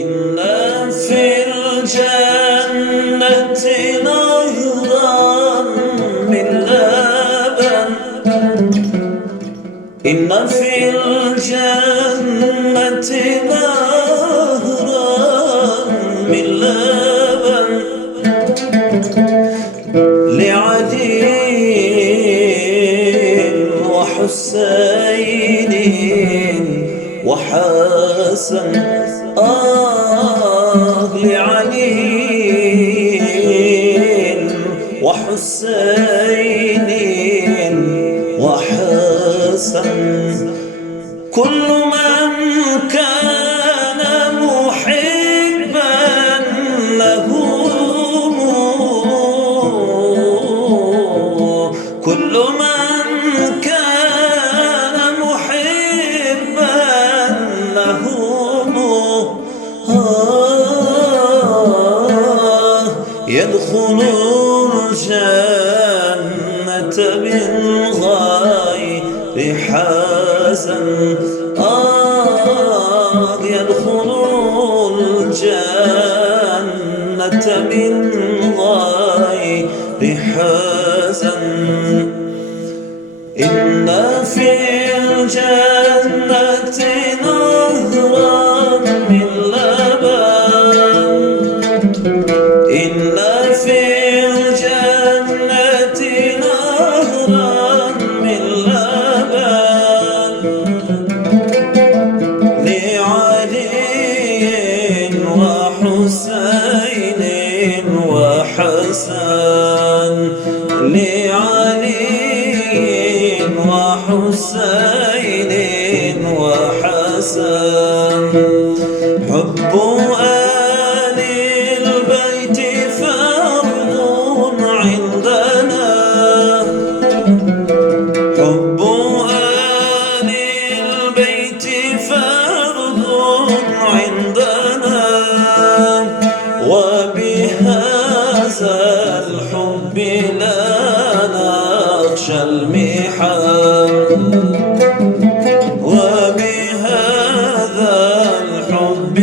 إن في الجنة نهرا من لبن إن في الجنة نهرا من لبن لعلي وحسين وحسن لعلي وحسين وحسن كل من كان محبا لهم كل من كان محبا لهم يدخل الجنة من غير حزن يدخل الجنة من غير حزن إن في الجنة نهرا من لبن إن في الجنة نهرا من لبن لعلي وحسين وحسن لعلي وحسين وحسن حب آل البيت فرض عندنا حب آل البيت فرض عندنا وبهذا الحب لا نخشى المحن وبهذا الحب